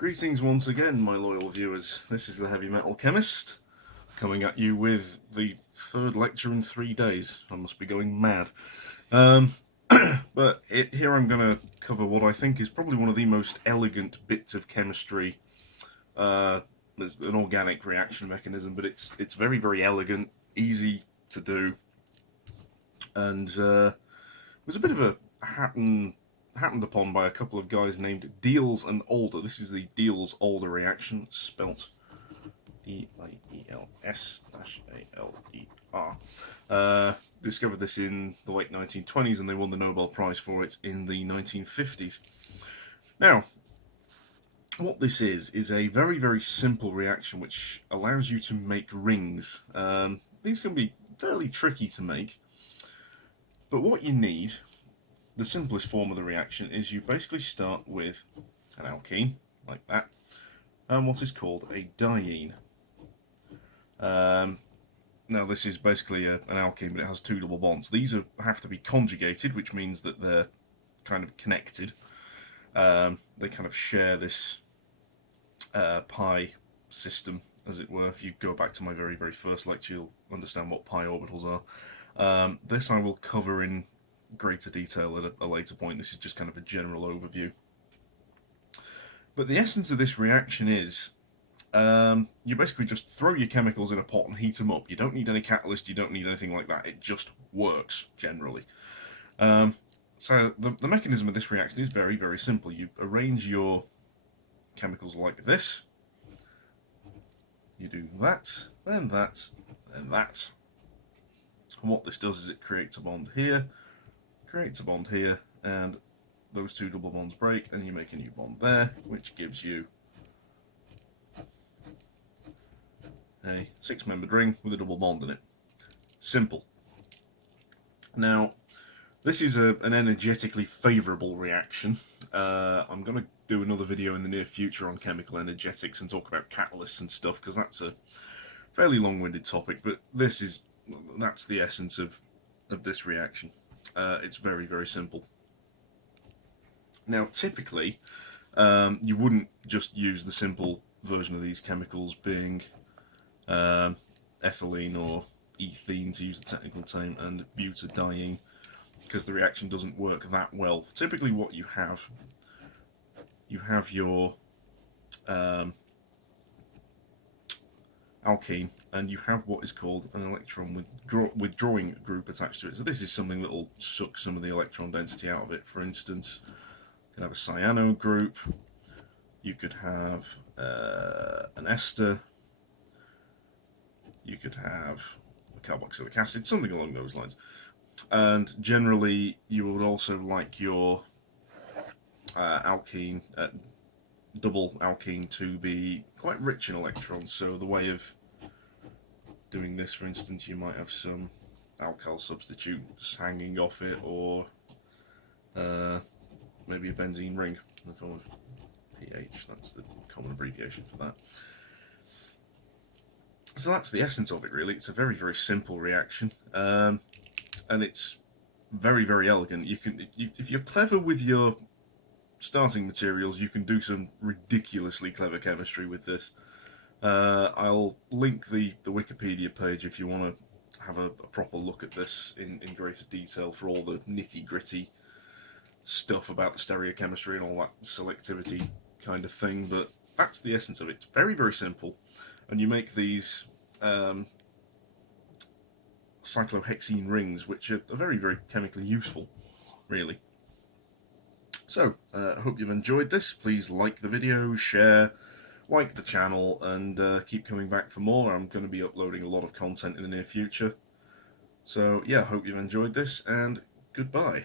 Greetings once again, my loyal viewers. This is the Heavy Metal Chemist, coming at you with the third lecture in 3 days. I must be going mad. But here I'm going to cover what I think is probably one of the most elegant bits of chemistry. There's an organic reaction mechanism, but it's very, very elegant, easy to do, and it was a bit of a happened upon by a couple of guys named Diels-Alder. This is the Diels-Alder reaction, spelt D-I-E-L-S-A-L-E-R. Discovered this in the late 1920s, and they won the Nobel Prize for it in the 1950s. Now, what this is a very, very simple reaction which allows you to make rings. These can be fairly tricky to make, but what you need, the simplest form of the reaction, is you basically start with an alkene, like that, and what is called a diene. Now this is basically an alkene, but it has 2 double bonds. These have to be conjugated, which means that they're kind of connected. They kind of share this pi system, as it were. If you go back to my very, very first lecture, you'll understand what pi orbitals are. This I will cover in greater detail at a later point. This is just kind of a general overview. But the essence of this reaction is you basically just throw your chemicals in a pot and heat them up. You don't need any catalyst, you don't need anything like that. It just works, generally. So the mechanism of this reaction is very, very simple. You arrange your chemicals like this. You do that, then that, then that. And what this does is it creates a bond here, creates a bond here, and those 2 double bonds break, and you make a new bond there, which gives you a 6-membered ring with a double bond in it. Simple. Now, this is an energetically favourable reaction. I'm going to do another video in the near future on chemical energetics and talk about catalysts and stuff, because that's a fairly long-winded topic, but that's the essence of this reaction. It's very, very simple. Now, typically, you wouldn't just use the simple version of these chemicals being ethylene or ethene, to use the technical term, and butadiene, because the reaction doesn't work that well. Typically what you have your alkene, and you have what is called an electron withdrawing group attached to it. So this is something that will suck some of the electron density out of it. For instance, you could have a cyano group, you could have an ester, you could have a carboxylic acid, something along those lines. And generally you would also like your alkene, double alkene, to be quite rich in electrons. So the way of doing this, for instance, you might have some alkyl substitutes hanging off it, or maybe a benzene ring in the form of pH. That's the common abbreviation for that. So that's the essence of it, really. It's a very, very simple reaction, and it's very, very elegant. If you're clever with your starting materials, you can do some ridiculously clever chemistry with this. I'll link the Wikipedia page if you want to have a proper look at this in greater detail for all the nitty-gritty stuff about the stereochemistry and all that selectivity kind of thing, but that's the essence of it. It's very, very simple, and you make these cyclohexene rings, which are very, very chemically useful, really. So, I hope you've enjoyed this. Please like the video, share, like the channel, and keep coming back for more. I'm going to be uploading a lot of content in the near future. So, yeah, hope you've enjoyed this, and goodbye.